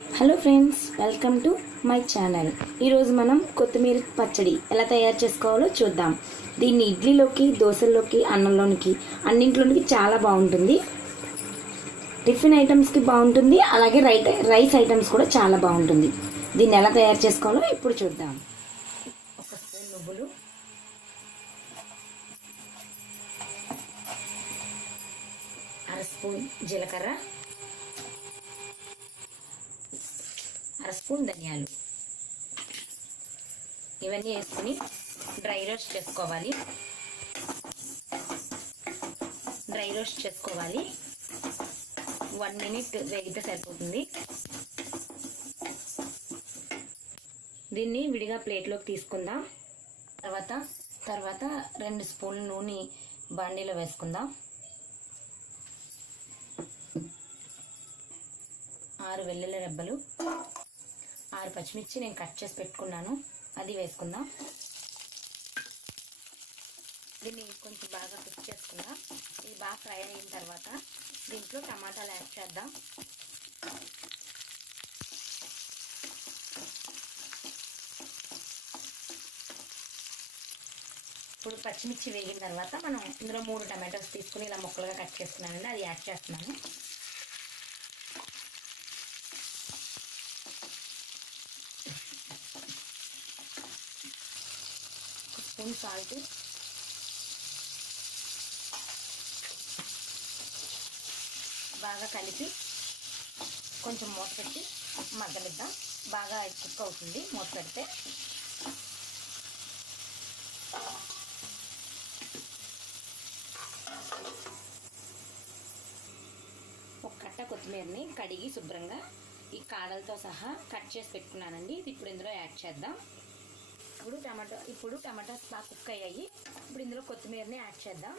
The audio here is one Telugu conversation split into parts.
Hello friends, welcome to my channel. ఈరోజు మనం కొత్తిమీర పచ్చడి ఎలా తయారు చేసుకోవాలో చూద్దాం. దీన్ని ఇడ్లీలోకి, దోశల్లోకి, అన్నంలోనికి, అన్నింట్లోనికి చాలా బాగుంటుంది. టిఫిన్ ఐటమ్స్కి బాగుంటుంది, అలాగే రైస్ ఐటమ్స్ కూడా చాలా బాగుంటుంది. దీన్ని ఎలా తయారు చేసుకోవాలో ఇప్పుడు చూద్దాం. ఒక స్పూన్ నువ్వులు, అర స్పూన్ జీలకర్ర, అర స్పూన్ ధనియాలు, ఇవన్నీ వేసుకుని డ్రై రోస్ట్ చేసుకోవాలి. 1 మినిట్ వేగితే సరిపోతుంది. దీన్ని విడిగా ప్లేట్లోకి తీసుకుందాం. తర్వాత 2 స్పూన్ల నూనె బాండీలో వేసుకుందాం. 6 వెల్లుల్లి రెబ్బలు, 6 పచ్చిమిర్చి నేను కట్ చేసి పెట్టుకున్నాను, అది వేసుకుందాం. దీన్ని కొంచెం బాగా కుక్ చేసుకుందాం. ఇది బాగా ఫ్రై అయిన తర్వాత దీంట్లో టమాటాలు యాడ్ చేద్దాం. ఇప్పుడు పచ్చిమిర్చి వేగిన తర్వాత మనం ఇందులో 3 టమాటోస్ తీసుకుని ఇలా ముక్కలుగా కట్ చేసుకున్నానండి, అది యాడ్ చేస్తున్నాను. స్పూన్ సాల్ట్, బాగా కలిపి కొంచెం మూత పెట్టి మగ్గనిద్దాం. బాగా కుక్ అవుతుంది మూత పెడితే. ఒక కట్ట కొత్తిమీరని కడిగి శుభ్రంగా ఈ కాడలతో సహా కట్ చేసి పెట్టుకున్నానండి. ఇది ఇప్పుడు ఇందులో యాడ్ చేద్దాం. ఇప్పుడు టమాటాస్ బాగా కుక్ అయ్యాయి. ఇప్పుడు ఇందులో కొత్తిమీరని యాడ్ చేద్దాం.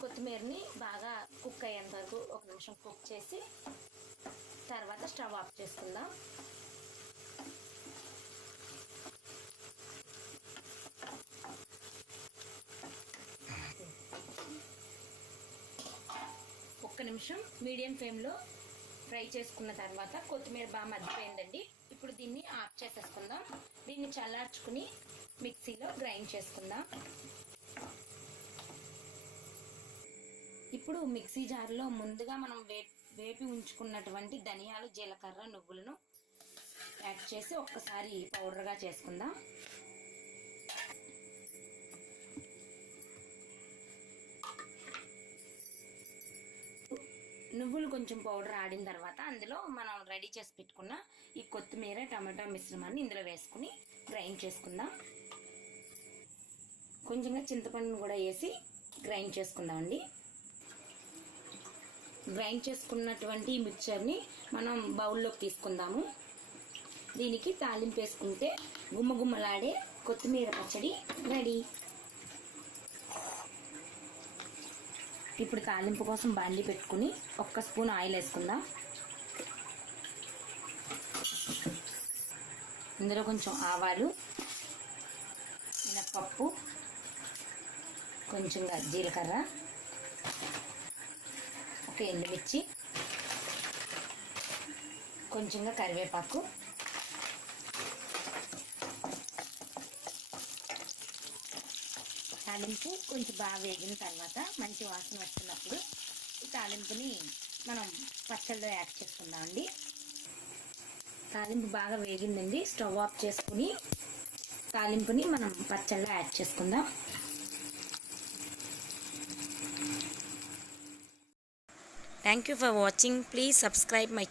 కొత్తిమీరని బాగా కుక్ అయ్యేంత వరకు 1 నిమిషం కుక్ చేసి తర్వాత స్టవ్ ఆఫ్ చేసుకుందాం. ఒక్క నిమిషం మీడియం ఫ్లేమ్లో ఫ్రై చేసుకున్న తర్వాత కొత్తిమీర బాగా మగ్గిపోయిందండి. ఇప్పుడు దీన్ని ఆఫ్ చేసేసుకుందాం. దీన్ని చల్లార్చుకుని మిక్సీలో గ్రైండ్ చేసుకుందాం. ఇప్పుడు మిక్సీ జార్లో ముందుగా మనం వేపి ఉంచుకున్నటువంటి ధనియాలు, జీలకర్ర, నువ్వులను యాడ్ చేసి ఒక్కసారి పౌడర్గా చేసుకుందాం. నువ్వులు కొంచెం పౌడర్ ఆడిన తర్వాత అందులో మనం రెడీ చేసి పెట్టుకున్న ఈ కొత్తిమీర, టమాటా మిశ్రమాన్ని ఇందులో వేసుకుని గ్రైండ్ చేసుకుందాం. కొంచెంగా చింతపండును కూడా వేసి గ్రైండ్ చేసుకుందామండి. గ్రైండ్ చేసుకున్నటువంటి మిక్చర్ని మనం బౌల్లోకి తీసుకుందాము. దీనికి తాలింపు వేసుకుంటే గుమ్మగుమ్మలాడే కొత్తిమీర పచ్చడి రెడీ. ఇప్పుడు తాలింపు కోసం బాండీ పెట్టుకుని 1 స్పూన్ ఆయిల్ వేసుకుందాం. ఇందులో కొంచెం ఆవాలు, మినప్పప్పు, కొంచెంగా జీలకర్ర, ఒక ఎండుమిర్చి, కొంచెంగా కరివేపాకు, తాలింపు కొంచెం బాగా వేగిన తర్వాత మంచి వాసన వస్తున్నప్పుడు ఈ తాలింపుని మనం పచ్చళ్ళలో యాడ్ చేసుకుందామండి. తాలింపు బాగా వేగిందండి. స్టవ్ ఆఫ్ చేసుకుని తాలింపుని మనం పచ్చళ్ళలో యాడ్ చేసుకుందాం. Thank you for watching. Please subscribe my